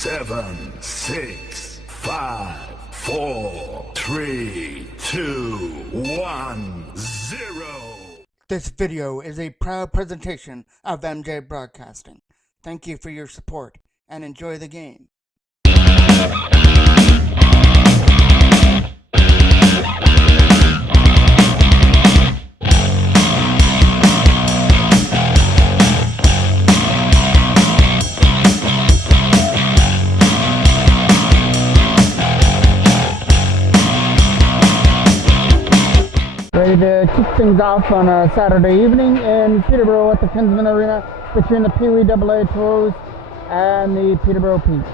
7, 6, 5, 4, 3, 2, 1, 0. This video is a proud presentation of MJ Broadcasting. Thank you for your support and enjoy the game. Ready to kick things off on a Saturday evening in Peterborough at the Kinsman Arena between the Pee Wee AA Toros and the Peterborough Peaks.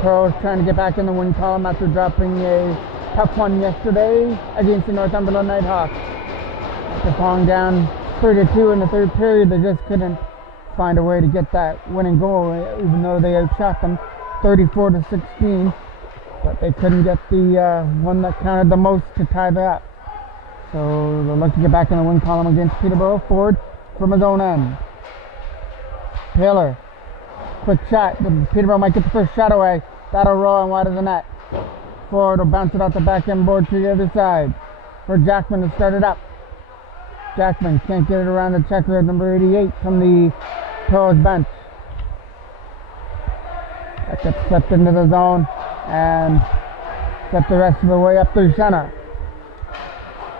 Toros trying to get back in the win column after dropping a tough one yesterday against the Northumberland Nighthawks. After falling down 3-2 in the third period, they just couldn't find a way to get that winning goal, even though they outshot them 34-16. But they couldn't get the one that counted the most to tie that up. So they'll look to get back in the win column against Peterborough. Ford from his own end. Taylor, quick shot. Peterborough might get the first shot away. That'll roll and wide of the net. Ford will bounce it off the back end board to the other side for Jackman to start it up. Jackman can't get it around the checker at number 88 from the Toros bench. That gets slipped into the zone and slipped the rest of the way up through center.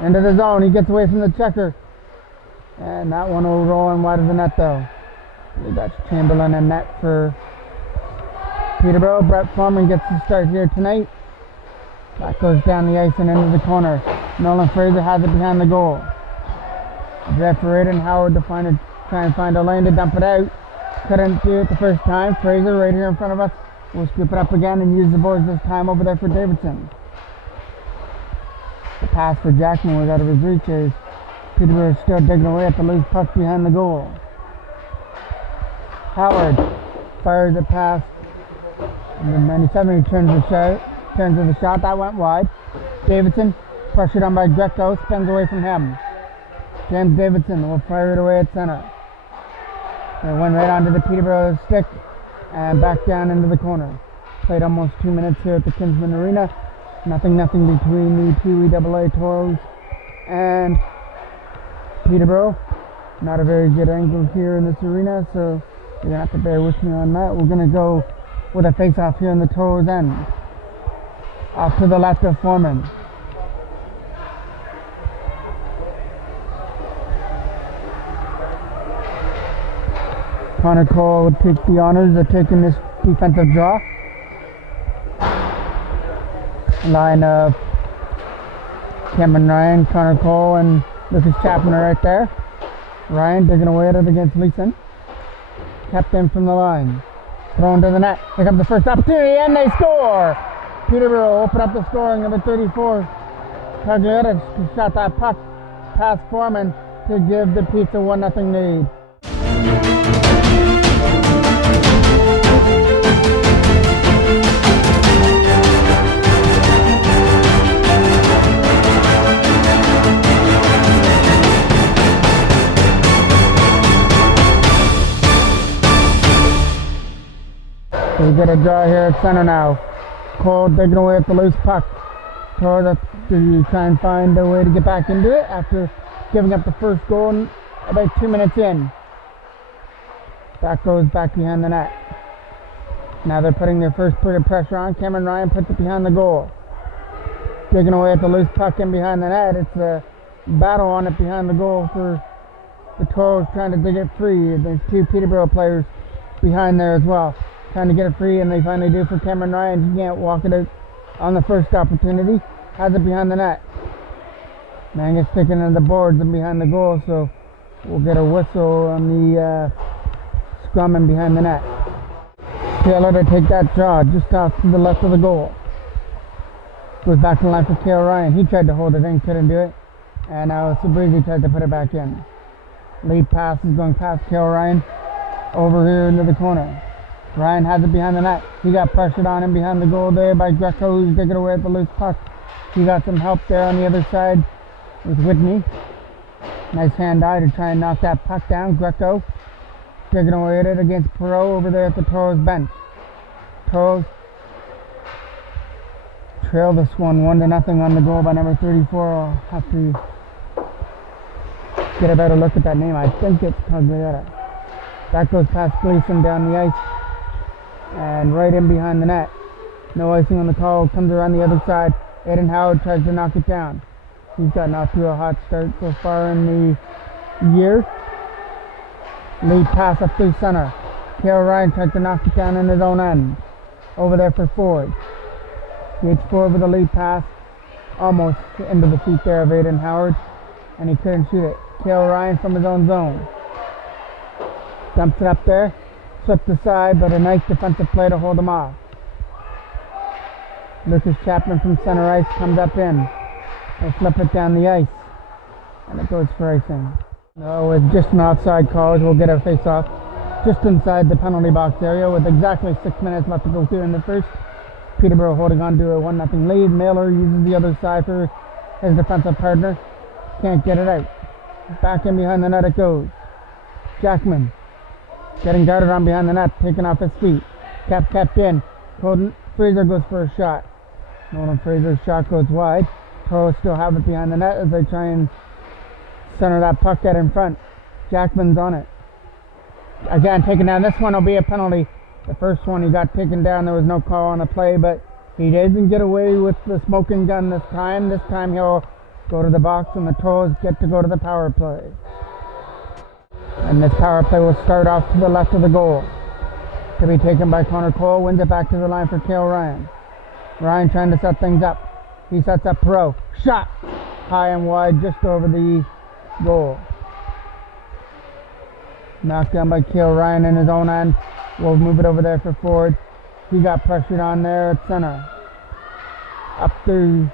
Into the zone, he gets away from the checker. And that one will roll in wide of the net though. That's Chamberlain and net for Peterborough. Brett Foreman gets the start here tonight. That goes down the ice and into the corner. Nolan Fraser has it behind the goal. Jeff Radin Howard to try and find a lane to dump it out. Couldn't do it the first time. Fraser right here in front of us will scoop it up again and use the boards this time over there for Davidson. The pass for Jackman was out of his reach as Peterborough is still digging away at the loose puck behind the goal. Howard fires it past number 97, who turns to the shot. That went wide. Davidson, pressured on by Greco, spins away from him. James Davidson will fire it away at center. It went right onto the Peterborough stick and back down into the corner. Played almost 2 minutes here at the Kinsman Arena. Nothing between the Pee Wee AA Toros and Peterborough. Not a very good angle here in this arena, so you're going to have to bear with me on that. We're going to go with a face-off here in the Toros end. Off to the left of Foreman. Connor Cole would take the honors of taking this defensive draw. Line of Cameron Ryan, Connor Cole, and Lucas Chapman are right there. Ryan digging away at it against Leeson. Kept in from the line. Thrown to the net. Here comes the first opportunity, and they score! Peterborough open up the scoring. Number 34, Tagliatis shot that puck past Foreman to give the Pizza 1-0 lead. We get a draw here at center now. Cole digging away at the loose puck. Toros up to try and find a way to get back into it after giving up the first goal about 2 minutes in. That goes back behind the net. Now they're putting their first bit of pressure on. Cameron Ryan puts it behind the goal. Digging away at the loose puck in behind the net. It's a battle on it behind the goal for the Toros trying to dig it free. There's two Peterborough players behind there as well, trying to get it free, and they finally do for Cameron Ryan. He can't walk it out on the first opportunity. Has it behind the net. Mangus sticking in the boards and behind the goal, so we'll get a whistle on the scrum and behind the net. Taylor to take that draw just off to the left of the goal. Goes back to the line for Cale Ryan. He tried to hold it in, couldn't do it. And now Sabrizi tried to put it back in. Lead pass is going past Cale Ryan over here into the corner. Ryan has it behind the net. He got pressured on him behind the goal there by Greco, who's digging away at the loose puck. He got some help there on the other side with Whitney. Nice hand-eye to try and knock that puck down. Greco digging away at it against Perot over there at the Toros bench. Toros trail this one 1-0 on the goal by number 34. I'll have to get a better look at that name. I think it's Caglietta. That goes past Gleason down the ice and right in behind the net. No icing on the call. Comes around the other side. Aiden Howard tries to knock it down. He's gotten off to a hot start so far in the year. Lead pass up through center. Cale Ryan tries to knock it down in his own end. Over there for Ford. Gage Ford with a lead pass. Almost into the feet there of Aiden Howard. And he couldn't shoot it. Cale Ryan from his own zone. Dumps it up there. Slipped aside, but a nice defensive play to hold him off. Lucas Chapman from center ice comes up in. They flip it down the ice. And it goes for icing. No, it's just an offside call. We'll get a face-off just inside the penalty box area with exactly 6 minutes left to go here in the first. Peterborough holding on to a 1-0 lead. Mailer uses the other side for his defensive partner. Can't get it out. Back in behind the net it goes. Jackman getting guarded on behind the net, taking off his feet. Kept in. Colton Fraser goes for a shot. Nolan Fraser's shot goes wide. Toros still have it behind the net as they try and center that puck out in front. Jackman's on it. Again, taken down. This one will be a penalty. The first one he got taken down. There was no call on the play, but he didn't get away with the smoking gun this time. This time he'll go to the box and the Toros get to go to the power play. And this power play will start off to the left of the goal. To be taken by Connor Cole. Wins it back to the line for Cale Ryan. Ryan trying to set things up. He sets up Pro. Shot! High and wide just over the goal. Knocked down by Cale Ryan in his own end. We'll move it over there for Ford. He got pressured on there at center. Up through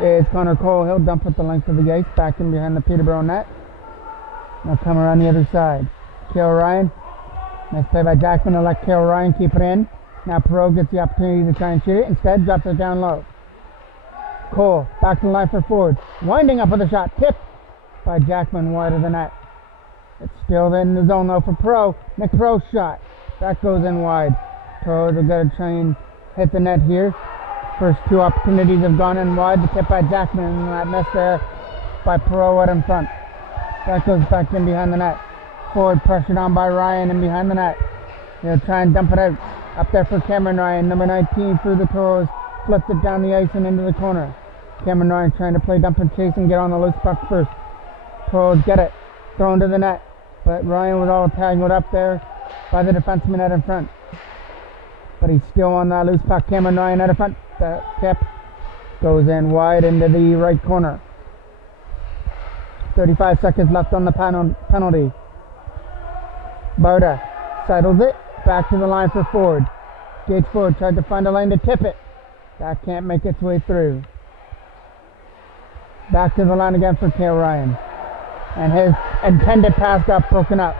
is Connor Cole. He'll dump it the length of the ice back in behind the Peterborough net. Now come around the other side. Cale Ryan. Nice play by Jackman to let Cale Ryan keep it in. Now Perot gets the opportunity to try and shoot it. Instead, drops it down low. Cole back to the line for Ford. Winding up with a shot. Tipped by Jackman wide of the net. It's still in the zone though for Perot. Nick Perot's shot. That goes in wide. Toros have got to try and hit the net here. First two opportunities have gone in wide. The tip by Jackman and that miss there by Perot out in front. That goes back in behind the net. Ford pressured on by Ryan in behind the net. He'll try and dump it out. Up there for Cameron Ryan, number 19 through the Toros. Flips it down the ice and into the corner. Cameron Ryan trying to play dump and chase and get on the loose puck first. Toros get it. Thrown to the net. But Ryan was all tangled up there by the defenseman out in front. But he's still on that loose puck. Cameron Ryan out in front. The tip goes in wide into the right corner. 35 seconds left on the penalty. Barta settles it. Back to the line for Ford. Gage Ford tried to find a lane to tip it. That can't make its way through. Back to the line again for Cale Ryan. And his intended pass got broken up.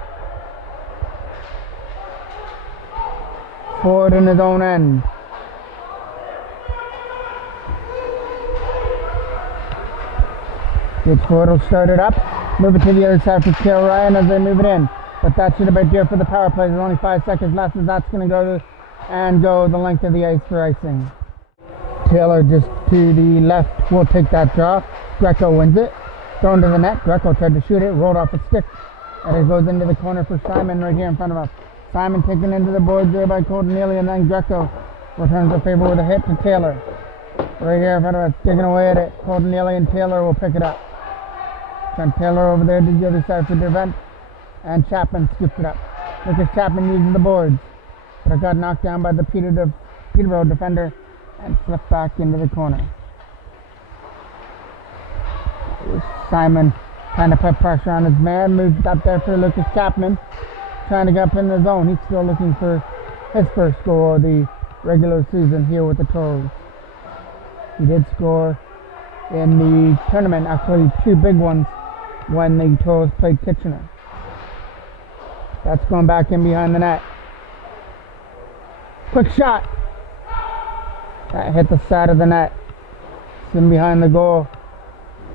Ford in his own end. Gage Ford will start it up. Move it to the other side for Cale Ryan as they move it in. But that should have been due for the power play. There's only 5 seconds left as that's going to go the length of the ice for icing. Taylor just to the left will take that draw. Greco wins it. Thrown to the net. Greco tried to shoot it. Rolled off a stick. And it goes into the corner for Simon right here in front of us. Simon taken into the boards there by Colton Neely, and then Greco returns the favor with a hit to Taylor. Right here in front of us, digging away at it. Colton Neely and Taylor will pick it up. Send Taylor over there to the other side for Dervent. And Chapman scoops it up. Lucas Chapman uses the boards. But it got knocked down by the Peterborough defender and flipped back into the corner. Simon trying to put pressure on his man. Moves up there for Lucas Chapman. Trying to get up in the zone. He's still looking for his first goal of the regular season here with the Toros. He did score in the tournament, actually 2 big ones when the Toros played Kitchener. That's going back in behind the net. Quick shot. That hit the side of the net. It's in behind the goal.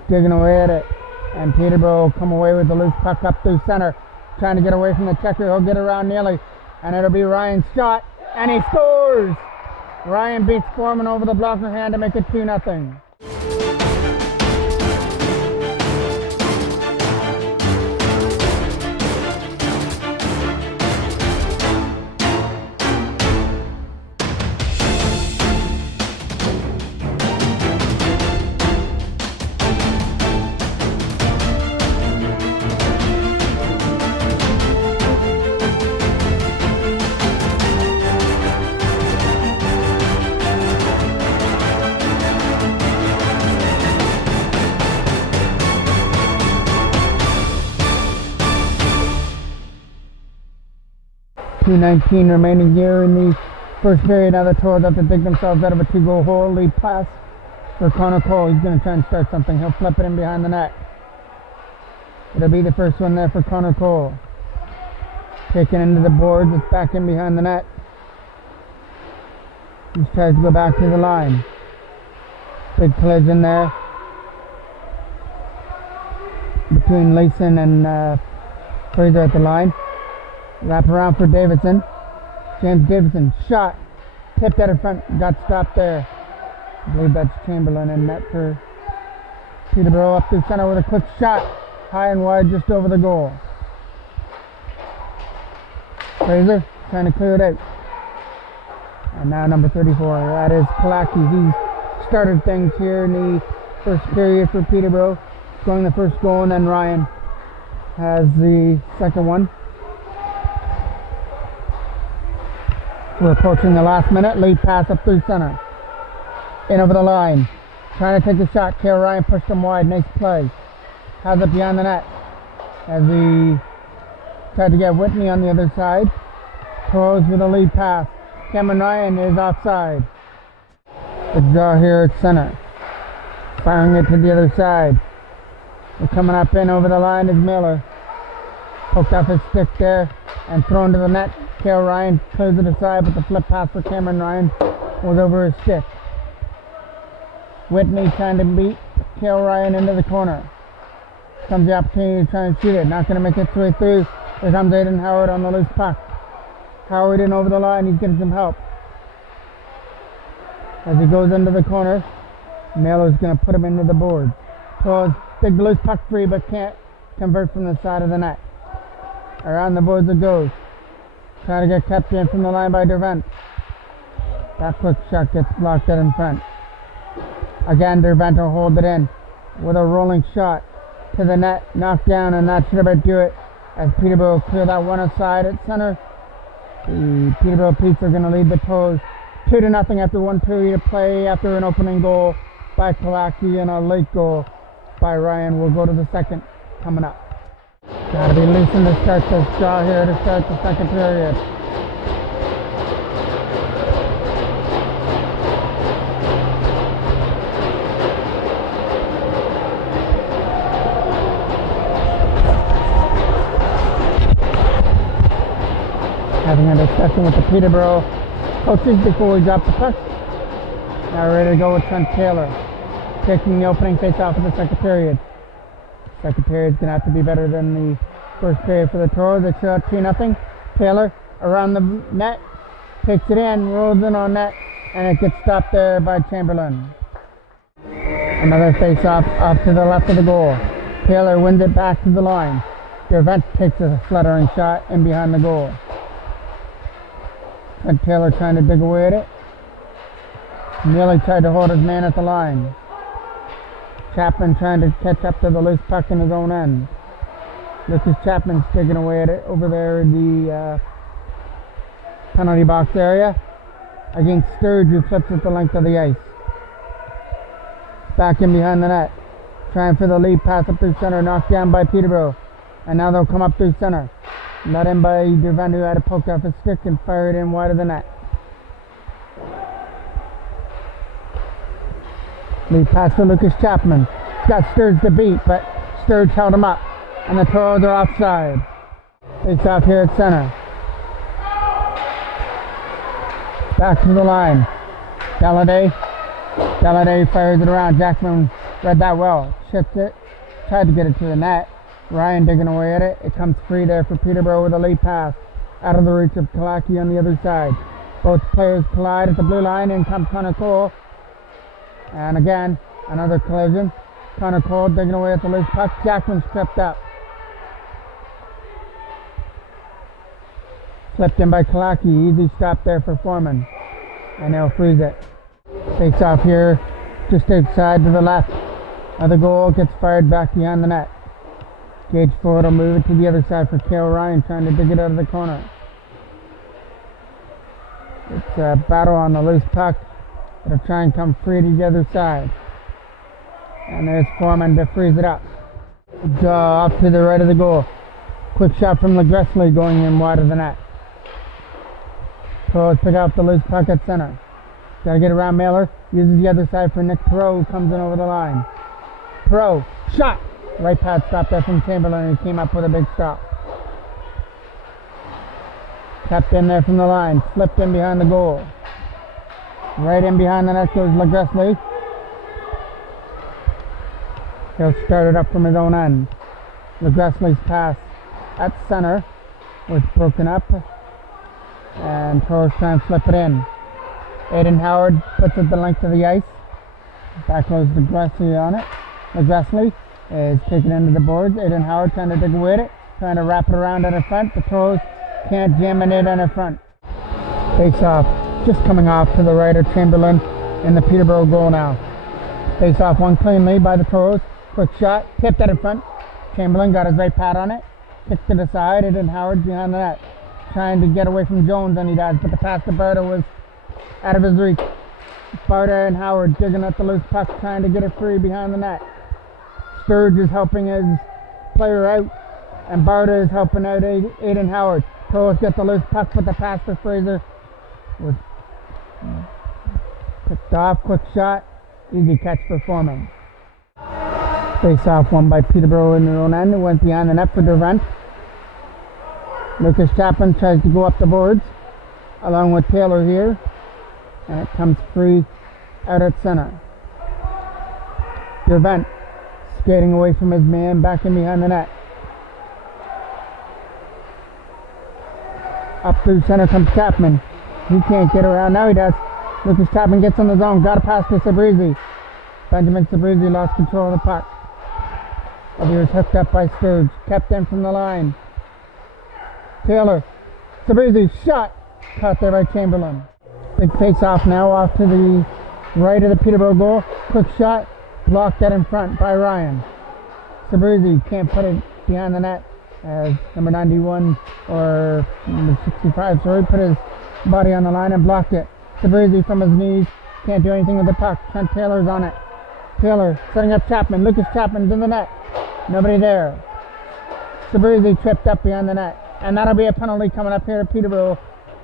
Digging away at it. And Peterborough will come away with the loose puck up through center. Trying to get away from the checker. He'll get around Neely. And it'll be Ryan's shot. And he scores! Ryan beats Foreman over the blocker hand to make it 2-0. .219 remaining here in the first period. Now the Toros have to dig themselves out of a 2-goal hole. Lead pass for Connor Cole. He's going to try and start something. He'll flip it in behind the net. It'll be the first one there for Connor Cole. Taken into the boards. It's back in behind the net. He tries to go back to the line. Big collision there between Leeson and Fraser at the line. Wrap around for Davidson. James Davidson shot. Tipped out in front. Got stopped there. I believe that's Chamberlain in net for Peterborough. Up through center with a quick shot. High and wide just over the goal. Fraser trying to clear it out. And now number 34. That is Kalaki. He's started things here in the first period for Peterborough. Scoring the first goal, and then Ryan has the second one. We're approaching the last minute. Lead pass up through center. In over the line. Trying to take the shot. Kale Ryan pushed him wide. Nice play. Has it behind the net. As he tried to get Whitney on the other side. Toros with a lead pass. Cameron Ryan is offside. The draw here at center. Firing it to the other side. We're coming up in over the line is Miller. Poked off his stick there and thrown to the net. Kale Ryan clears it aside, but the flip pass for Cameron Ryan was over his stick. Whitney trying to beat Kale Ryan into the corner. Comes the opportunity to try and shoot it. Not going to make it way through. Here comes Aiden Howard on the loose puck. Howard in over the line. He's getting some help. As he goes into the corner, Mailer's going to put him into the board. Toros big loose puck free, but can't convert from the side of the net. Around the boards it goes. Trying to get kept in from the line by Dervent. That quick shot gets blocked out in front. Again, Dervent will hold it in with a rolling shot to the net, knocked down, and that should about do it. As Peterborough clear that one aside at center. The Peterborough Petes are going to lead the Toros 2-0 after one period of play, after an opening goal by Kalaki and a late goal by Ryan. We'll go to the second coming up. Got to be loosened to start this draw here to start the second period. Having a discussion with the Peterborough coaches before we drop the puck. Now we're ready to go with Trent Taylor. Taking the opening face-off of the second period. Second period's going to have to be better than the first period for the Toros. They show up 2-0. Taylor around the net, takes it in, rolls in on net, and it gets stopped there by Chamberlain. Another face-off up to the left of the goal. Taylor wins it back to the line. Dervent takes a fluttering shot in behind the goal. And Taylor trying to dig away at it. Nearly tried to hold his man at the line. Chapman trying to catch up to the loose puck in his own end. Lucas Chapman's digging away at it over there in the penalty box area against Sturge, who flips it the length of the ice. Back in behind the net. Trying for the lead pass up through center, knocked down by Peterborough. And now they'll come up through center. Let in by Dervent, who had to poke off his stick and fire it in wide of the net. Lead pass for Lucas Chapman. He's got Sturge to beat, but Sturge held him up. And the Toros are offside. Face off here at center. Back to the line. Galladay fires it around. Jackman read that well. Shifts it. Tried to get it to the net. Ryan digging away at it. It comes free there for Peterborough with a lead pass. Out of the reach of Kalaki on the other side. Both players collide at the blue line. In comes Connor Cole. And again, another collision. Connor Cole digging away at the loose puck. Jackman stripped up. Flipped in by Kalaki. Easy stop there for Foreman. And he'll freeze it. Takes off here just outside to the left of the goal. Gets fired back behind the net. Gage forward will move it to the other side for Kale Ryan, trying to dig it out of the corner. It's a battle on the loose puck. It'll try and come free to the other side. And there's Foreman to freeze it up. Draw off to the right of the goal. Quick shot from LeGressley going in wide of the net. Toros pick up the loose puck at center. Gotta get around Mailer. Uses the other side for Nick Perot, who comes in over the line. Perot, shot! Right pad stopped there from Chamberlain, who came up with a big stop. Kept in there from the line. Flipped in behind the goal. Right in behind the net goes LeGressley. He'll start it up from his own end. LeGressley's pass at center was broken up. And Toros trying to flip it in. Aiden Howard puts it the length of the ice. Back goes LeGressley on it. LeGressley is taken into the boards. Aiden Howard trying to dig away at it. Trying to wrap it around at the front. The Toros can't jam it in the front. Face off. Just coming off to the right of Chamberlain in the Peterborough goal now. Face off one cleanly by the Toros. Quick shot. Tipped at in front. Chamberlain got his right pad on it. Kicked it aside. Aiden Howard behind the net. Trying to get away from Jones, and he does, but the pass to Barta was out of his reach. Barta and Howard digging at the loose puck, trying to get it free behind the net. Sturge is helping his player out, and Barta is helping out Aiden Howard. Toros get the loose puck, but the pass to Fraser was picked off. Quick shot, easy catch for Foreman. Face off one by Peterborough in their own end. It went behind the net for Durant. Lucas Chapman tries to go up the boards along with Taylor here, and it comes free out at center. Durant skating away from his man, back in behind the net. Up through center comes Chapman. He can't get around. Now he does. Lucas Chapman gets in the zone. Got to pass to Sabrizi. Benjamin Sabrizi lost control of the puck. But he was hooked up by Sturge. Kept in from the line. Taylor. Sabrizi shot. Caught there by Chamberlain. Big face off now, off to the right of the Peterborough goal. Quick shot. Blocked that in front by Ryan. Sabrizi can't put it behind the net as number 91 or number 65, sorry, put his body on the line and blocked it. Sabrizi from his knees can't do anything with the puck. Trent Taylor's on it. Taylor setting up Chapman. Lucas Chapman's in the net. Nobody there. Sabrizi tripped up behind the net. And that'll be a penalty coming up here at Peterborough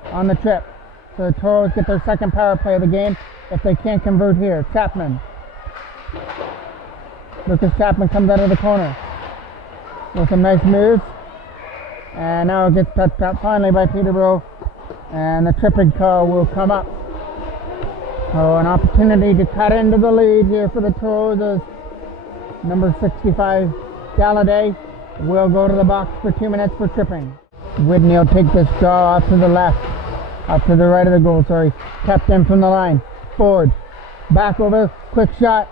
on the trip. So the Toros get their second power play of the game if they can't convert here. Chapman. Lucas Chapman comes out of the corner with some nice moves. And now it gets touched up finally by Peterborough. And the tripping call will come up. So an opportunity to cut into the lead here for the Toros as number 65 Galladay will go to the box for 2 minutes for tripping. Whitney will take this draw off to the left, up to the right of the goal, sorry. Kept in from the line. Forward. Back over. Quick shot.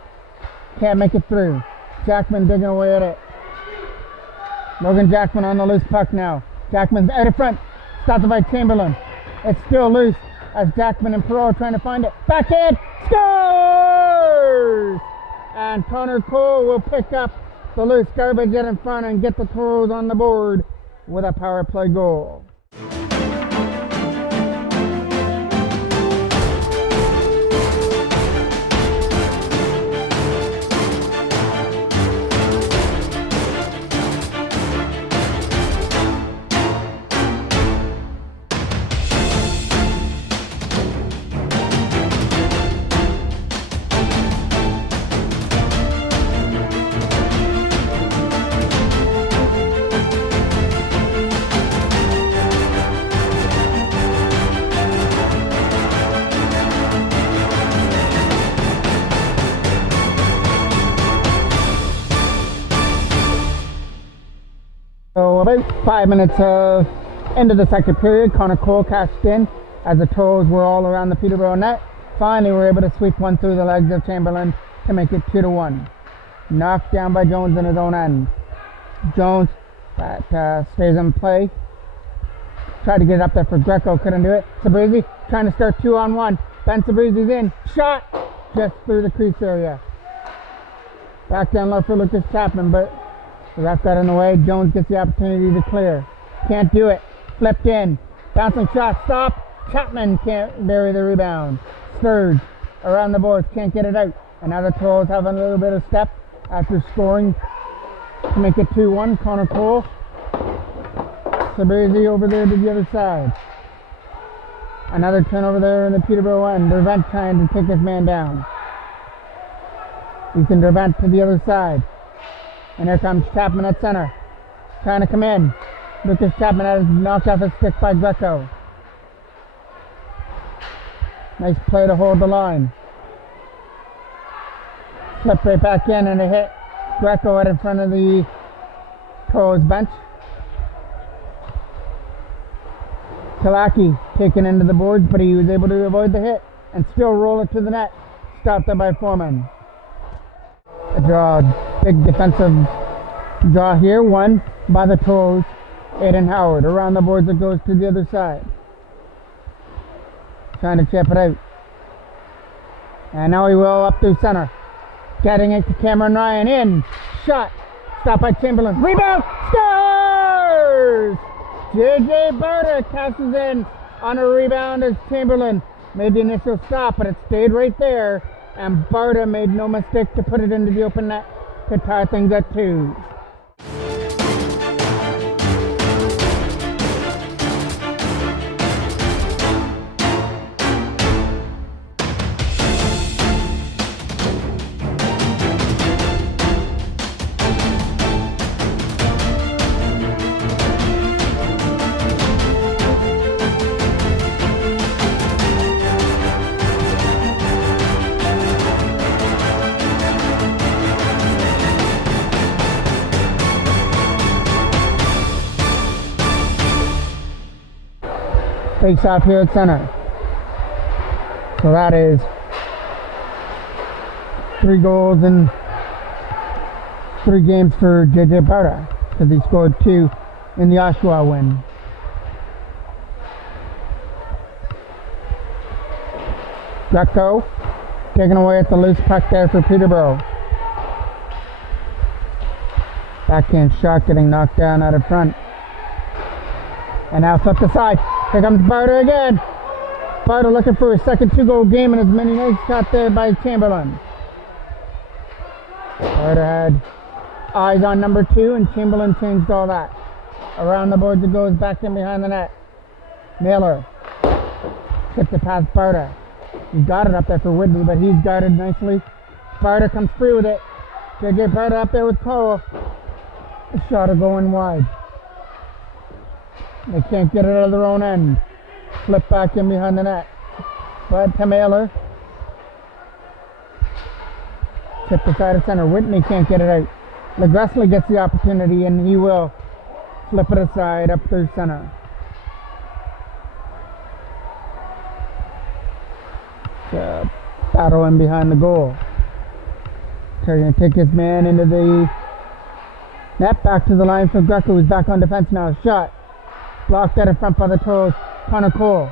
Can't make it through. Jackman digging away at it. Logan Jackman on the loose puck now. Jackman's out in front. Stopped by Chamberlain. It's still loose as Jackman and Perot are trying to find it. Backhand. Scores! And Connor Cole will pick up the loose garbage out in front and get the Toros on the board with a power play goal. So about 5 minutes into the second period, Connor Cole cashed in as the Toros were all around the Peterborough net. Finally, were able to sweep one through the legs of Chamberlain to make it 2-1. Knocked down by Jones in his own end. Jones stays in play. Tried to get it up there for Greco, couldn't do it. Sabrizi trying to start 2-on-1. Ben Sabrizi's in. Shot! Just through the crease area. Back down low for Lucas Chapman, but the ref got in the way. Jones gets the opportunity to clear. Can't do it. Flipped in. Bouncing shot. Stop. Chapman can't bury the rebound. Sturge around the boards. Can't get it out. And now the Toros have a little bit of step after scoring to make it 2-1. Connor Cole. Sabrizi over there to the other side. Another turnover there in the Peterborough end. Dervent trying to take this man down. Ethan Dervent to the other side. And here comes Chapman at center. Trying to come in. Lucas Chapman has knocked off his stick by Greco. Nice play to hold the line. Flip right back in and a hit. Greco right in front of the Toros bench. Kalaki taken into the boards, but he was able to avoid the hit and still roll it to the net. Stopped there by Foreman. A draw, big defensive draw here, won by the Toros. Aiden Howard around the boards, it goes to the other side. Trying to chip it out. And now he will up through center. Getting it to Cameron Ryan, in. Shot. Stopped by Chamberlain. Rebound. Scores! J.J. Barter cashes in on a rebound as Chamberlain made the initial stop, but it stayed right there. And Barter made no mistake to put it into the open net to tie things at 2. Face off here at center. So that is 3 goals in 3 games for J.J. Barta, because he scored 2 in the Oshawa win. Greco taken away at the loose puck there for Peterborough. Backhand shot getting knocked down out of front. And now flip the side. Here comes Barter again. Barter looking for his second 2-goal game, and his mini nice shot there by Chamberlain. Barter had eyes on number 2, and Chamberlain changed all that. Around the boards it goes, back in behind the net. Mailer tipped it past Barter. He got it up there for Whitney, but he's guarded nicely. Barter comes through with it. J.J. Barter up there with Cole. The shot is going wide. They can't get it out of their own end. Flip back in behind the net. But to Mailer. Tip the side of center. Whitney can't get it out. LeGressley gets the opportunity, and he will flip it aside up through center. Battle in behind the goal. Trying to take his man into the net. Back to the line for Greco, who's back on defense now. Shot. Blocked out in front by the Toros. Connor Cole.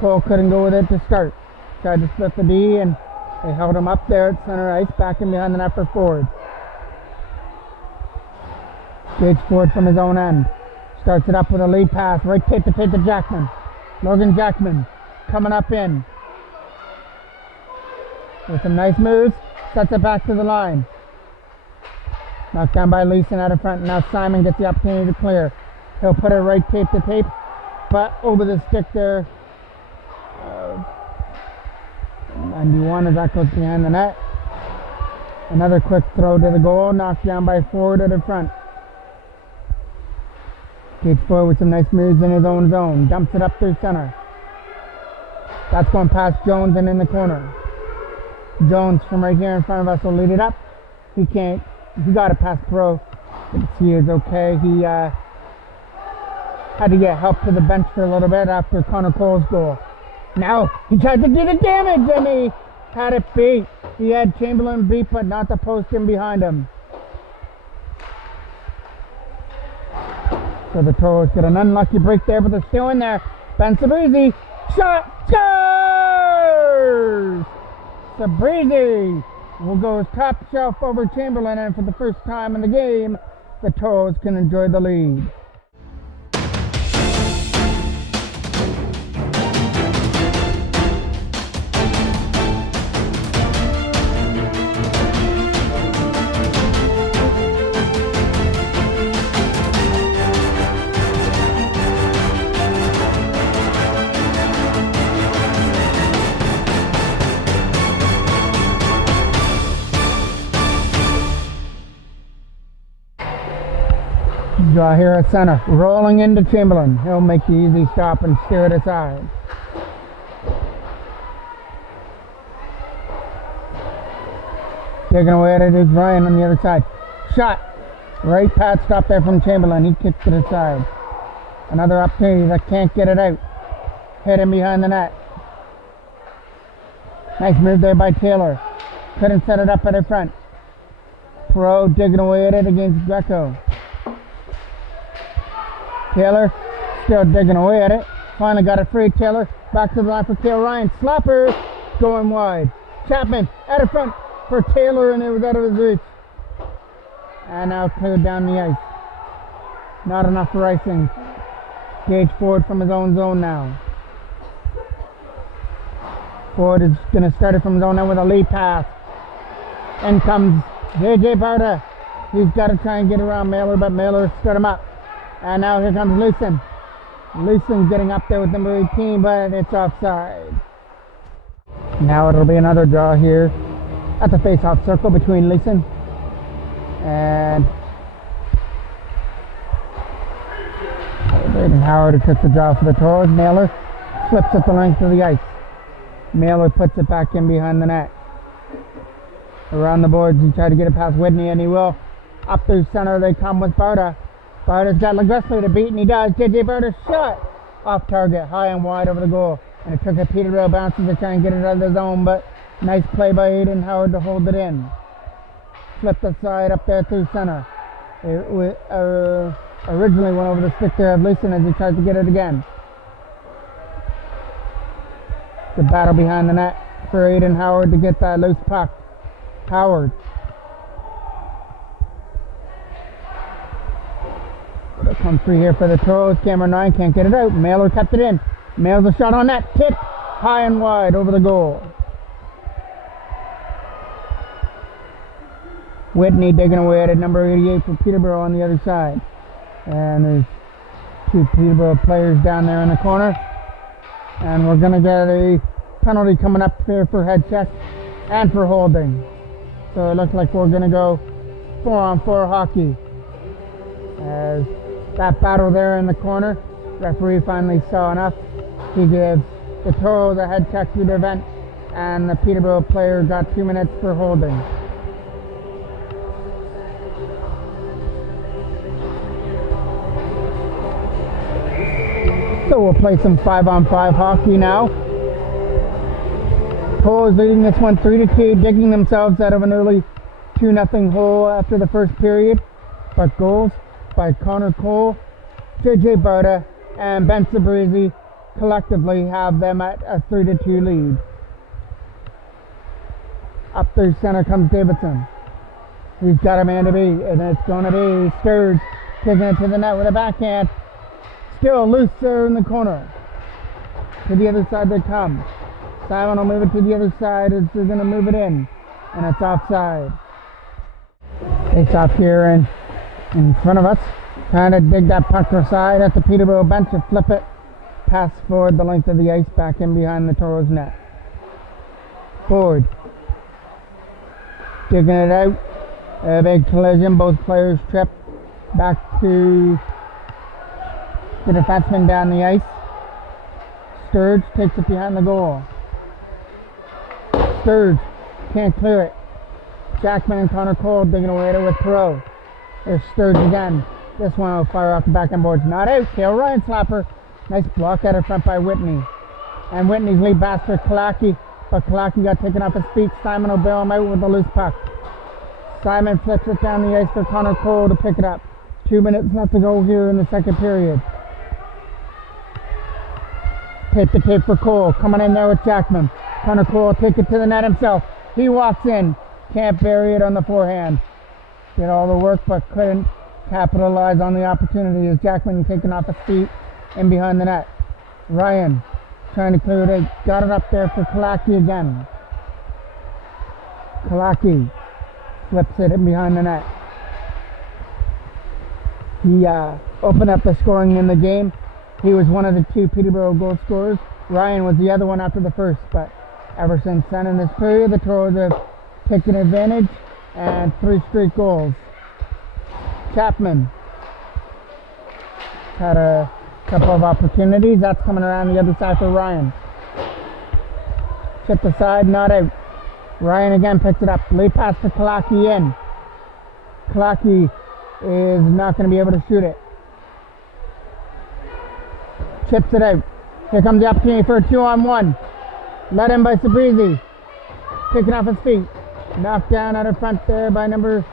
Cole couldn't go with it to start. Tried to split the D, and they held him up there at center ice, back in behind the net for Ford. Gage Ford from his own end. Starts it up with a lead pass. Right tape to Jackman. Logan Jackman coming up in. With some nice moves. Sets it back to the line. Knocked down by Leeson out of front. Now Simon gets the opportunity to clear. He'll put it right tape to tape, but over the stick there. 91 as that goes behind the net. Another quick throw to the goal, knocked down by Ford at the front. Gage Ford with some nice moves in his own zone. Dumps it up through center. That's going past Jones and in the corner. Jones from right here in front of us will lead it up. He can't. He got it past Pro. He is okay. He had to get help to the bench for a little bit after Connor Cole's goal. Now he tried to do the damage and he had it beat. He had Chamberlain beat, but not the post in behind him. So the Toros get an unlucky break there, but they're still in there. Ben Sabrizi, shot, scores! Sabrizi will go top shelf over Chamberlain, and for the first time in the game, the Toros can enjoy the lead. Draw here at center, rolling into Chamberlain. He'll make the easy stop and steer it aside. Taking away at it is Ryan on the other side. Shot! Right pad stop there from Chamberlain. He kicks it aside. Another opportunity that can't get it out. Hit him behind the net. Nice move there by Taylor. Couldn't set it up at the front. Pro digging away at it against Greco. Taylor still digging away at it. Finally got it free. Taylor back to the line for Kale Ryan. Slapper going wide. Chapman at the front for Taylor, and it was out of his reach. And now cleared down the ice. Not enough for icing. Gage Ford from his own zone now. Ford is going to start it from his own now with a lead pass. In comes JJ Barta. He's got to try and get around Mailer, but Mailer stood him up. And now here comes Lucen. Lucen getting up there with number 18, but it's offside. Now it'll be another draw here at the face-off circle between Lucen and Braden Howard, who took the draw for the Toros. Mailer slips at the length of the ice. Mailer puts it back in behind the net. Around the boards, he tried to get it past Whitney, and he will. Up through center they come with Barta. Barta's got Legressler to beat, and he does. JJ Barta's shot off target, high and wide over the goal. And it took a Peterborough bouncer to try and get it out of the zone, but nice play by Aiden Howard to hold it in. Flipped aside up there through center. It originally went over the stick there of Leeson as he tries to get it again. The battle behind the net for Aiden Howard to get that loose puck. Howard. It'll come free here for the Toros. Cameron 9 can't get it out. Mailer kept it in. Mails a shot on net. Tip high and wide over the goal. Whitney digging away at it. Number 88 for Peterborough on the other side. And there's two Peterborough players down there in the corner. And we're going to get a penalty coming up here for head check and for holding. So it looks like we're going to go 4-on-4 hockey. As that battle there in the corner, referee finally saw enough. He gives the Toros a head check to the event, and the Peterborough player got 2 minutes for holding. So we'll play some 5-on-5 hockey now. Toros leading this one 3-2, digging themselves out of an early 2-0 hole after the first period. But goals by Connor Cole, JJ Barta, and Ben Sabrizi collectively have them at a 3-2 lead. Up through center comes Davidson. He's got a man to beat, and it's going to be Sturge taking it to the net with a backhand. Still loose there in the corner. To the other side they come. Simon will move it to the other side as they're going to move it in, and it's offside. It's off here in front of us, trying to dig that puck aside at the Peterborough bench to flip it, pass forward the length of the ice back in behind the Toros net. Forward, digging it out, a big collision, both players trip back to the defenseman down the ice. Sturge takes it behind the goal. Sturge can't clear it. Jackman and Connor Cole digging away at it with Perot. There's Sturge again. This one will fire off the backhand boards. Not out. Kale Ryan slapper. Nice block out of front by Whitney. And Whitney's lead pass for Kalaki. But Kalaki got taken off his feet. Simon will bail him out with the loose puck. Simon flicks it down the ice for Connor Cole to pick it up. 2 minutes left to go here in the second period. Tape the tape for Cole. Coming in there with Jackman. Connor Cole will take it to the net himself. He walks in. Can't bury it on the forehand. Did all the work but couldn't capitalize on the opportunity as Jackman taken off his feet in behind the net. Ryan trying to clear it. Got it up there for Kalaki again. Kalaki flips it in behind the net. He opened up the scoring in the game. He was one of the 2 Peterborough goal scorers. Ryan was the other one after the first, but ever since then in this period, the Toros have taken advantage and 3 straight goals. Chapman had a couple of opportunities. That's coming around the other side for Ryan. Chipped aside, not out. Ryan again picks it up. Lead pass to Kalaki in. Kalaki is not going to be able to shoot it. Chips it out. Here comes the opportunity for a 2-on-1. Let in by Sabrizi. Kicking off his feet. Knocked down out of front there by number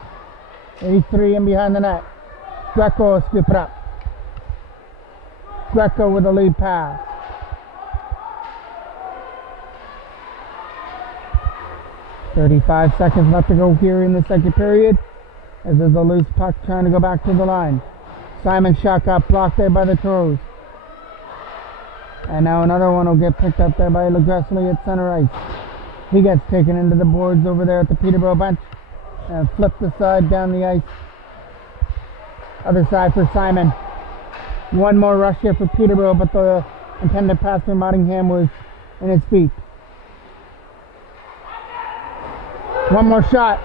83 and behind the net. Greco will scoop it up. Greco with a lead pass. .35 seconds left to go here in the second period as there's a loose puck trying to go back to the line. Simon's shot got blocked there by the Toros. And now another one will get picked up there by LeGressley at center ice. He gets taken into the boards over there at the Peterborough bench and flipped aside down the ice. Other side for Simon. One more rush here for Peterborough, but the intended pass for Nottingham was in his feet. One more shot.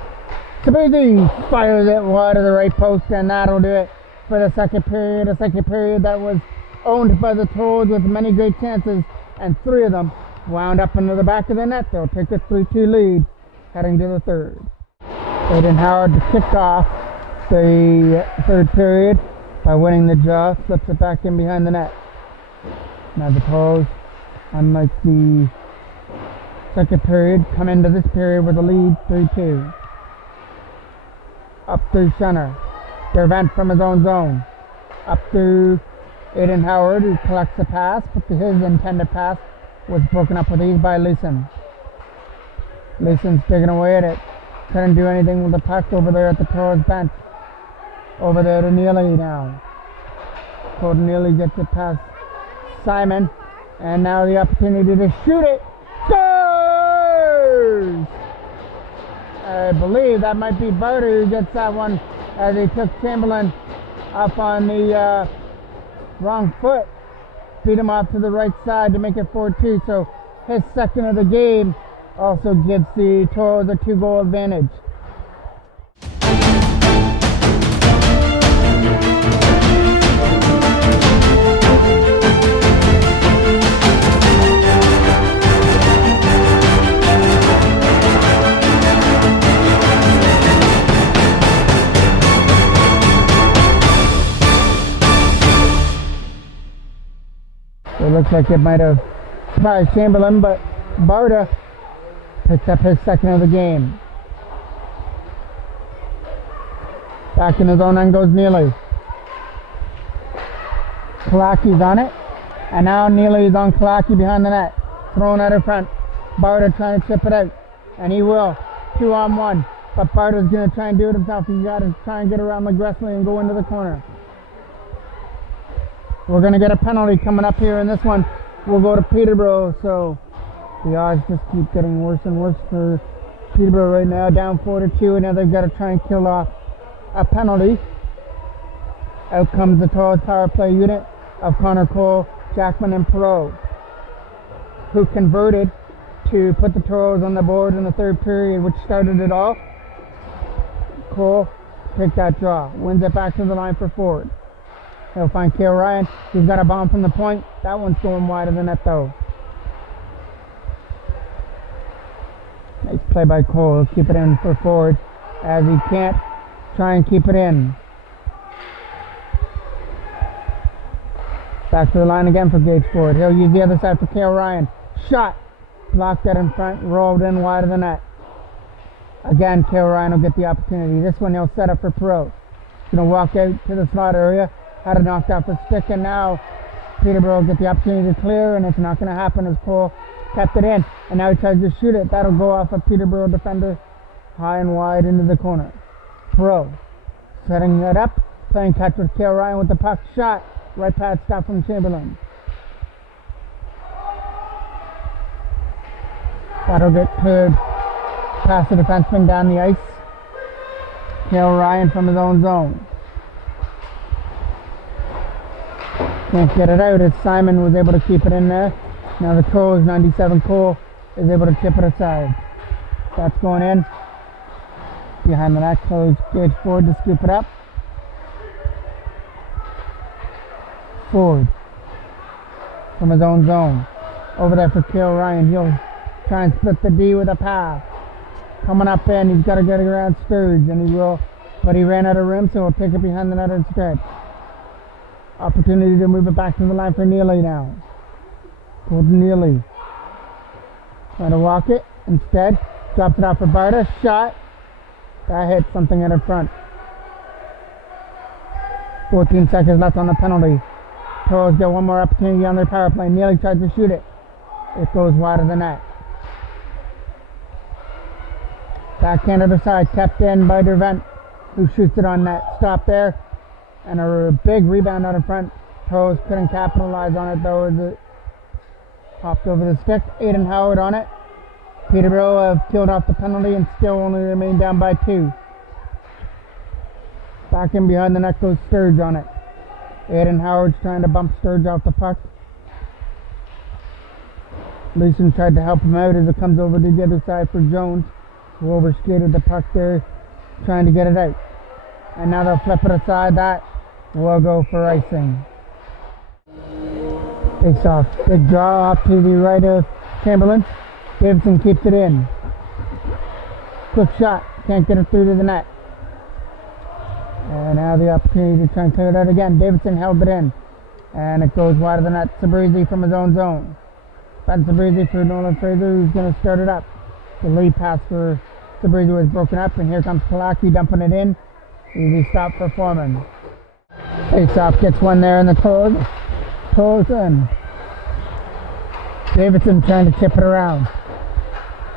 Sabrizi fires it wide of the right post, and that'll do it for the second period. A second period that was owned by the Toros with many great chances, and 3 of them wound up into the back of the net. They'll take a 3-2 lead heading to the third. Aiden Howard kicked off the third period by winning the draw, flips it back in behind the net. Now the Toros, unlike the second period, come into this period with a lead 3-2. Up through center. Dervent from his own zone. Up through Aiden Howard, who collects the pass, but his intended pass was broken up with ease by Leeson. Leeson's digging away at it. Couldn't do anything with the puck over there at the Toros bench. Over there to Neely now. Cole Neely gets it past Simon. And now the opportunity to shoot it. Scores! I believe that might be Barter who gets that one as he took Chamberlain up on the wrong foot. Beat him off to the right side to make it 4-2. So his second of the game also gives the Toros a 2-goal advantage. It looks like it might have surprised Chamberlain, but Barta picks up his second of the game. Back in his own end goes Neely. Kalaki's on it, and now Neely's on Kalaki behind the net. Thrown out in front. Barta trying to chip it out, and he will. 2-on-1, but Barta's going to try and do it himself. He's got to try and get around LeGressley and go into the corner. We're going to get a penalty coming up here, and this one will go to Peterborough, so the odds just keep getting worse and worse for Peterborough right now, down 4-2, and now they've got to try and kill off a penalty. Out comes the Toros power play unit of Connor Cole, Jackman, and Perot, who converted to put the Toros on the board in the third period, which started it all. Cole takes that draw, wins it back to the line for Ford. He'll find Kale Ryan. He's got a bomb from the point. That one's going wide of the net though. Nice play by Cole. He'll keep it in for Ford as he can't try and keep it in. Back to the line again for Gage Ford. He'll use the other side for Kale Ryan. Shot. Blocked that in front, rolled in wide of the net. Again, Kale Ryan will get the opportunity. This one he'll set up for Perot. He's going to walk out to the slot area. Had it knocked off his stick, and now Peterborough will get the opportunity to clear, and it's not going to happen as Cole kept it in. And now he tries to shoot it. That'll go off a Peterborough defender high and wide into the corner. Perot setting it up, playing catch with Kale Ryan with the puck. Shot. Right pad stop from Chamberlain. That'll get cleared past the defenseman down the ice. Kale Ryan from his own zone. Can't get it out as Simon was able to keep it in there. Now the Toros 97 Cole is able to chip it aside. That's going in. Behind the net, close Gage Ford to scoop it up. Ford from his own zone. Over there for Kale Ryan. He'll try and split the D with a pass. Coming up in, he's got to get around Sturge, and he will, but he ran out of room, so he'll take it behind the net instead. Opportunity to move it back to the line for Neely now. Golden Neely. Trying to walk it. Instead, drops it off for Barta. Shot. That hit something in front. 14 seconds left on the penalty. Toros get one more opportunity on their power play. Neely tries to shoot it. It goes wide of the net. Backhand to the side, kept in by Dervent, who shoots it on net. Stop there, and a big rebound out in front. Toros couldn't capitalize on it though as it hopped over the stick. Aiden Howard on it. Peterborough have killed off the penalty and still only remain down by 2. Back in behind the net goes Sturge on it. Aiden Howard's trying to bump Sturge off the puck. Leeson tried to help him out as it comes over to the other side for Jones, who overskated the puck there, trying to get it out. And now they'll flip it aside. That will go for icing. Face off. Big draw off to the right of Chamberlain. Davidson keeps it in. Quick shot. Can't get it through to the net. And now the opportunity to try and clear it out again. Davidson held it in. And it goes wide of the net. Sabrizi from his own zone. Ben Sabrizi for Nolan Fraser, who's going to start it up. The lead pass for Sabrizi was broken up, and here comes Kalaki dumping it in. Easy stop for Foreman. Face-off gets one there in the Toros in. Davidson trying to chip it around.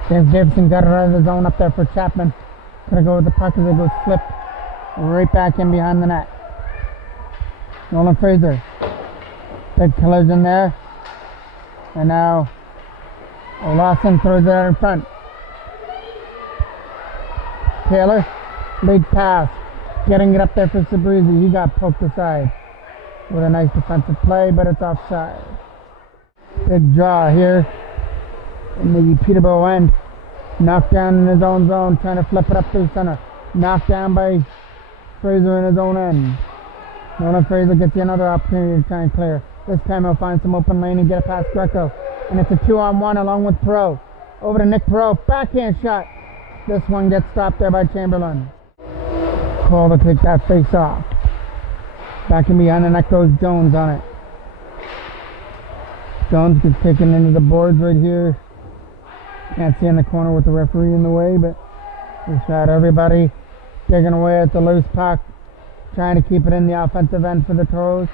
James Davidson got it out of the zone up there for Chapman. Gonna go with the puck as it goes slip right back in behind the net. Nolan Fraser. Big collision there. And now Lawson throws it out in front. Taylor, lead pass. Getting it up there for Sabrizi. He got poked aside with a nice defensive play, but it's offside. Big draw here in the Peterborough end. Knocked down in his own zone, trying to flip it up through center. Knocked down by Fraser in his own end. Nolan Fraser gets another opportunity to try and clear. This time he'll find some open lane and get it past Greco. And it's a 2-on-1 along with Perot. Over to Nick Perot. Backhand shot. This one gets stopped there by Chamberlain. Cole to take that face off. Back in behind the net goes Jones on it. Jones gets taken into the boards right here. Can't see in the corner with the referee in the way, but we've got everybody digging away at the loose puck, trying to keep it in the offensive end for the Toros.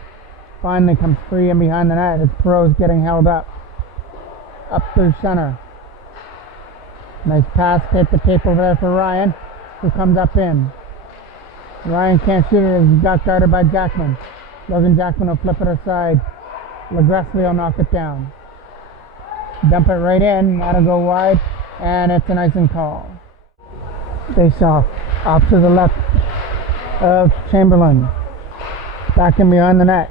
Finally comes free in behind the net as Perot's getting held up. Up through center. Nice pass, tape the tape over there for Ryan, who comes up in. Ryan can't shoot it as he got guarded by Jackman. Logan Jackman will flip it aside. LaGressley will knock it down. Dump it right in, that'll go wide, and it's an icing call. Face off to the left of Chamberlain. Back in behind the net.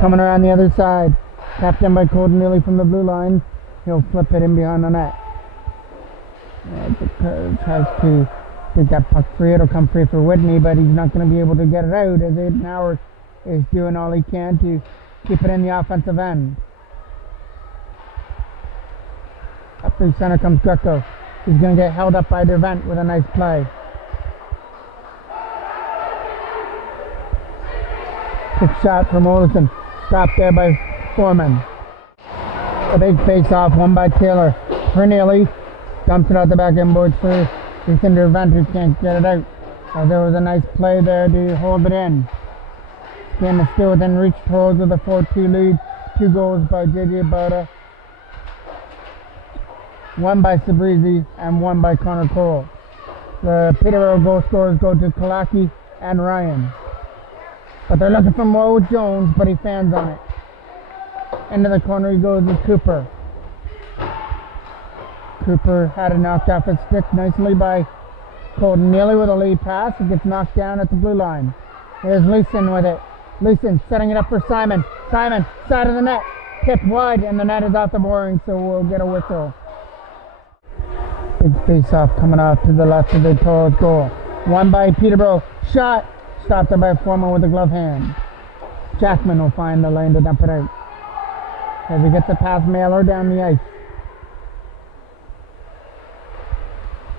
Coming around the other side. Tapped in by Colton Neely from the blue line. He'll flip it in behind the net. Tries to get that puck free. It'll come free for Whitney, but he's not going to be able to get it out as Aiden Howard is doing all he can to keep it in the offensive end. Up through center comes Greco. He's going to get held up by Dervent with a nice play. Quick shot from Olsen. Stopped there by Foreman. A big face-off, won by Taylor. Neely dumps it out the back end boards for the Cinder Advantage, can't get it out. There was a nice play there to hold it in. Game is still within reach. Toros with a 4-2 lead. 2 goals by J.J. Bauta. 1 by Sabrizi and 1 by Connor Cole. The Peterborough goal scorers go to Kalaki and Ryan. But they're looking for more with Jones, but he fans on it. Into the corner he goes with Cooper. Cooper had it knocked off his stick nicely by Colton Neely with a lead pass. It gets knocked down at the blue line. Here's Leeson with it. Leeson setting it up for Simon. Simon, side of the net. Tipped wide, and the net is off the mooring, so we'll get a whistle. Big face-off coming out to the left of the Toros goal. 1 by Peterborough. Shot. Stopped there by Foreman with a glove hand. Jackman will find the lane to dump it out as he gets it past Mailer down the ice.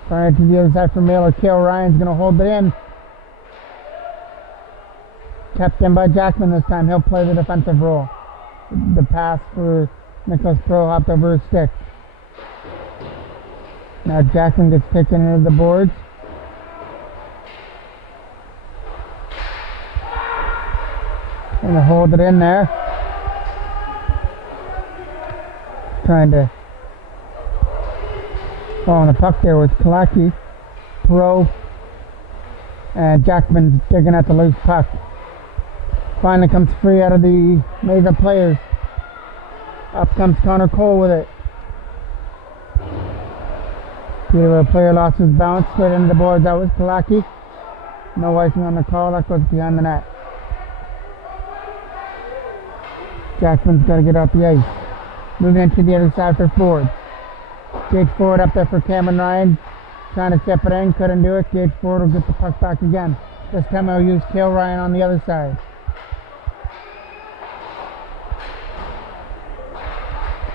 Fire to the other side for Mailer. Kale Ryan's going to hold it in. Kept in by Jackman this time. He'll play the defensive role. The pass for Nicholas Pro hopped over his stick. Now Jackman gets taken into the boards. And to hold it in there. Trying to fall on the puck there with Kalaki. Pro and Jackman's digging at the loose puck. Finally comes free out of the major players. Up comes Connor Cole with it. Peterborough player lost his balance, straight into the boards. That was Kalaki. No icing on the call. That goes behind the net. Jackson's got to get off the ice. Moving into the other side for Ford. Gage Ford up there for Cameron Ryan. Trying to chip it in. Couldn't do it. Gage Ford will get the puck back again. This time he'll use Cale Ryan on the other side.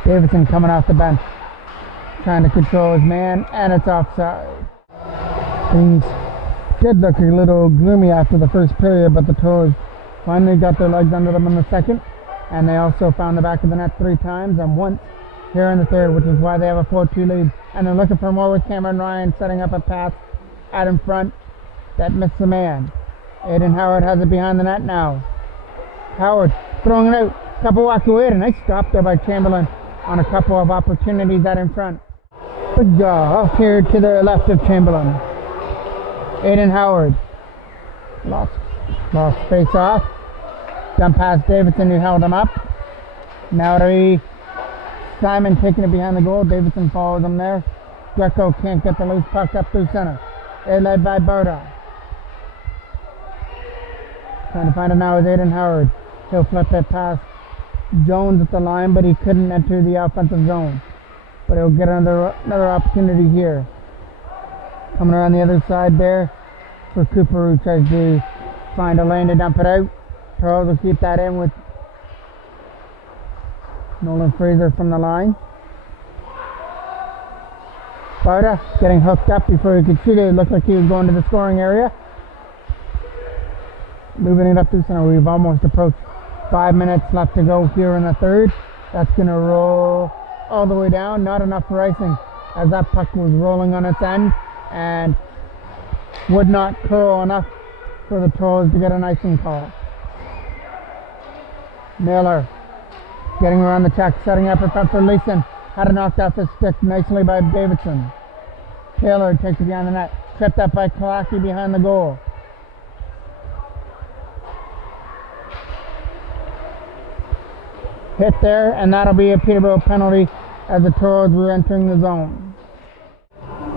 Davidson coming off the bench. Trying to control his man, and it's offside. Things did look a little gloomy after the first period, but the Toros finally got their legs under them in the second, and they also found the back of the net 3 times and once here in the third, which is why they have a 4-2 lead. And they're looking for more with Cameron Ryan setting up a pass out in front that missed the man. Aiden Howard has it behind the net now. Howard throwing it out. Couple walks away, and a nice stop there by Chamberlain on a couple of opportunities out in front. Good job off here to the left of Chamberlain. Aiden Howard lost face off. Dump past Davidson, who held him up. Now to Simon taking it behind the goal. Davidson follows him there. Greco can't get the loose puck up through center. They're led by Berta. Trying to find it now with Aiden Howard. He'll flip it past Jones at the line, but he couldn't enter the offensive zone. But he'll get another opportunity here. Coming around the other side there for Cooper, who tries to find a lane to dump it out. Charles will keep that in with Nolan Fraser from the line. Sparta getting hooked up before he could shoot it. It looked like he was going to the scoring area. Moving it up to center. We've almost approached 5 minutes left to go here in the third. That's going to roll all the way down. Not enough for icing as that puck was rolling on its end and would not curl enough for the Toros to get an icing call. Miller getting around the check, setting up in front for Leeson. Had it knocked off his stick nicely by Davidson. Taylor takes it behind the net. Tripped up by Kalaki behind the goal. Hit there, and that'll be a Peterborough penalty as the Toros were entering the zone.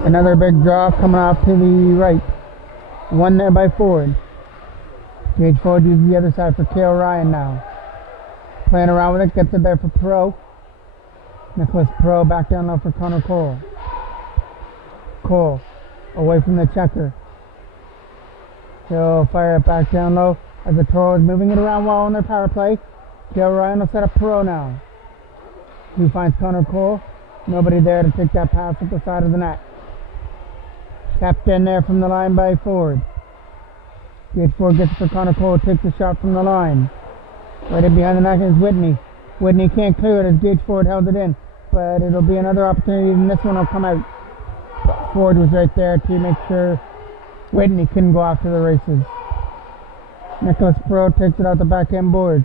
Another big draw coming off to the right. One there by Ford. Gage Ford uses the other side for Kale Ryan now. Playing around with it, gets it there for Pro. Nicholas Pro back down low for Connor Cole. Cole away from the checker. He'll fire it back down low as the Toros moving it around well on their power play. Kale Ryan will set up Pro now. He finds Connor Cole. Nobody there to take that pass at the side of the net. Kept in there from the line by Ford. Gage Ford gets it for Connor Cole, takes a shot from the line. Right in behind the net is Whitney. Whitney can't clear it as Gage Ford held it in. But it'll be another opportunity, and this one will come out. But Ford was right there to make sure Whitney couldn't go off to the races. Nicholas Pro takes it out the backhand board.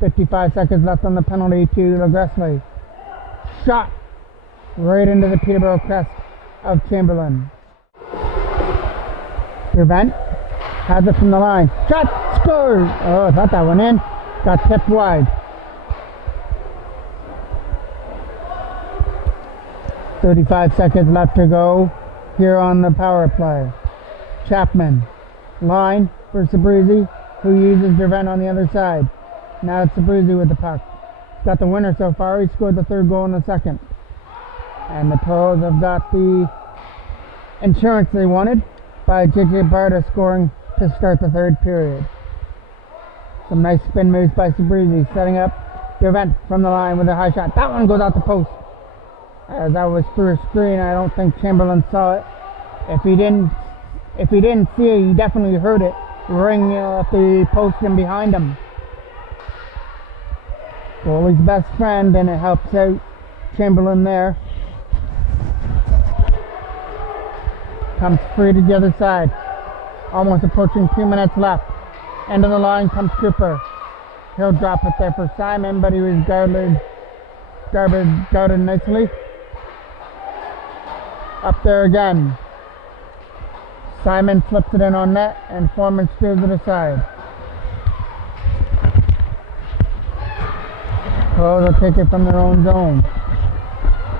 55 seconds left on the penalty to Legressley. Shot right into the Peterborough crest of Chamberlain. Dervent has it from the line. Shot! Scores! Oh, I thought that went in. Got tipped wide. 35 seconds left to go here on the power play. Chapman. Line for Sabrizi, who uses Dervent on the other side. Now it's Sabrizi with the puck. He's got the winner so far. He scored the third goal in the second. And the Toros have got the insurance they wanted by JJ Barta scoring to start the third period. Some nice spin moves by Sabrizi, setting up Dervent from the line with a high shot. That one goes out the post. As that was through a screen, I don't think Chamberlain saw it. If he didn't see it, he definitely heard it ring off the post and behind him. Goalie's best friend, and it helps out Chamberlain there. Comes free to the other side. Almost approaching 2 minutes left. End of the line comes Cooper. He'll drop it there for Simon, but he was guarded nicely. Up there again. Simon flips it in on net, and Foreman steers it aside. Toros will take it from their own zone.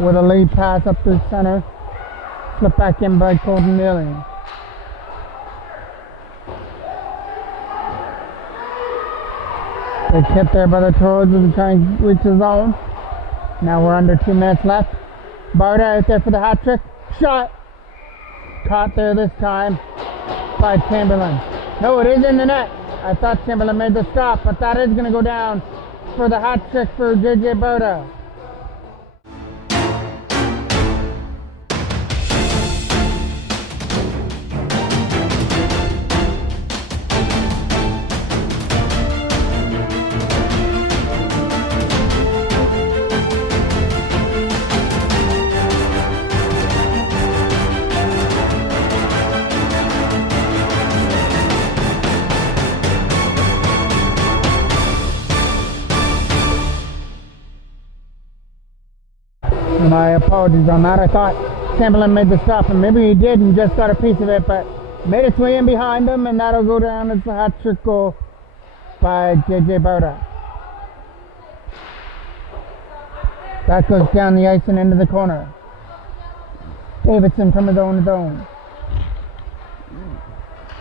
With a lead pass up through center. Flip back in by Colton Nealing. It's hit there by the Toros to try and reach the zone. Now we're under 2 minutes left. Barta out there for the hat trick. Shot! Caught there this time by Chamberlain. No, it is in the net. I thought Chamberlain made the stop, but that is going to go down for the hat trick for JJ Barta. My apologies on that. I thought Chamberlain made the stop, and maybe he did and just got a piece of it, but made its way in behind him, and that'll go down as the hat trick goal by JJ Barta. That goes down the ice and into the corner. Davidson from his own zone.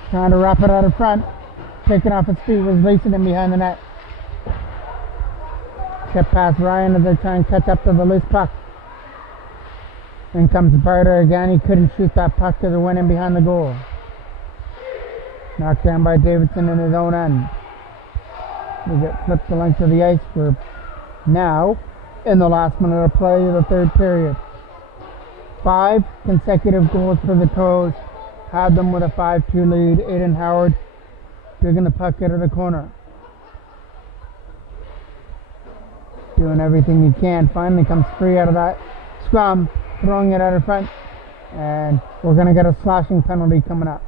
Trying to wrap it out of front. Taking off his feet was racing in behind the net. Chip past Ryan as they try and catch up to the loose puck. In comes Barta again. He couldn't shoot that puck because it went in behind the goal. Knocked down by Davidson in his own end. We get flipped the length of the ice for now in the last minute of play of the third period. 5 consecutive goals for the Toros. Had them with a 5-2 lead. Aiden Howard digging the puck out of the corner. Doing everything he can. Finally comes free out of that scrum. Throwing it out in front, and we're going to get a slashing penalty coming up.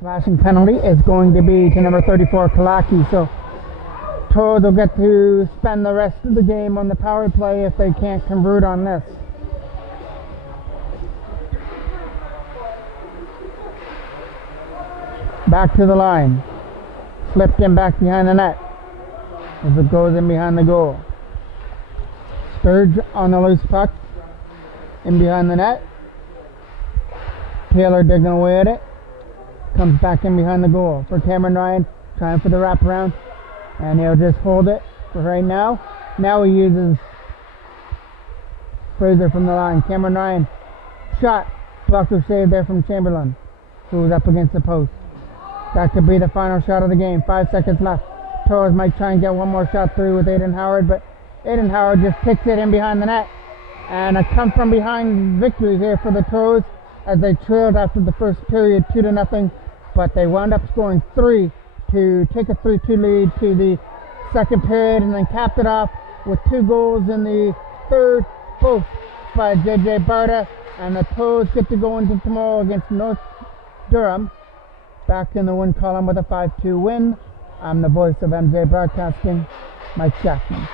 Slashing penalty is going to be to number 34, Kalaki, so Toros will get to spend the rest of the game on the power play if they can't convert on this. Back to the line. Flipped in back behind the net as it goes in behind the goal. Sturge on the loose puck. In behind the net. Taylor digging away at it. Comes back in behind the goal for Cameron Ryan. Trying for the wraparound. And he'll just hold it for right now. Now he uses Fraser from the line. Cameron Ryan. Shot. Blocker save there from Chamberlain, who was up against the post. That could be the final shot of the game. 5 seconds left. Toros might try and get one more shot through with Aiden Howard, but Aiden Howard just kicks it in behind the net. And a come from behind victory here for the Toros as they trailed after the first period 2-0, but they wound up scoring 3 to take a 3-2 lead to the second period, and then capped it off with 2 goals in the third, both by JJ Barta. And the Toros get to go into tomorrow against North Durham, back in the win column with a 5-2 win. I'm the voice of MJ Broadcasting, Mike Jackman.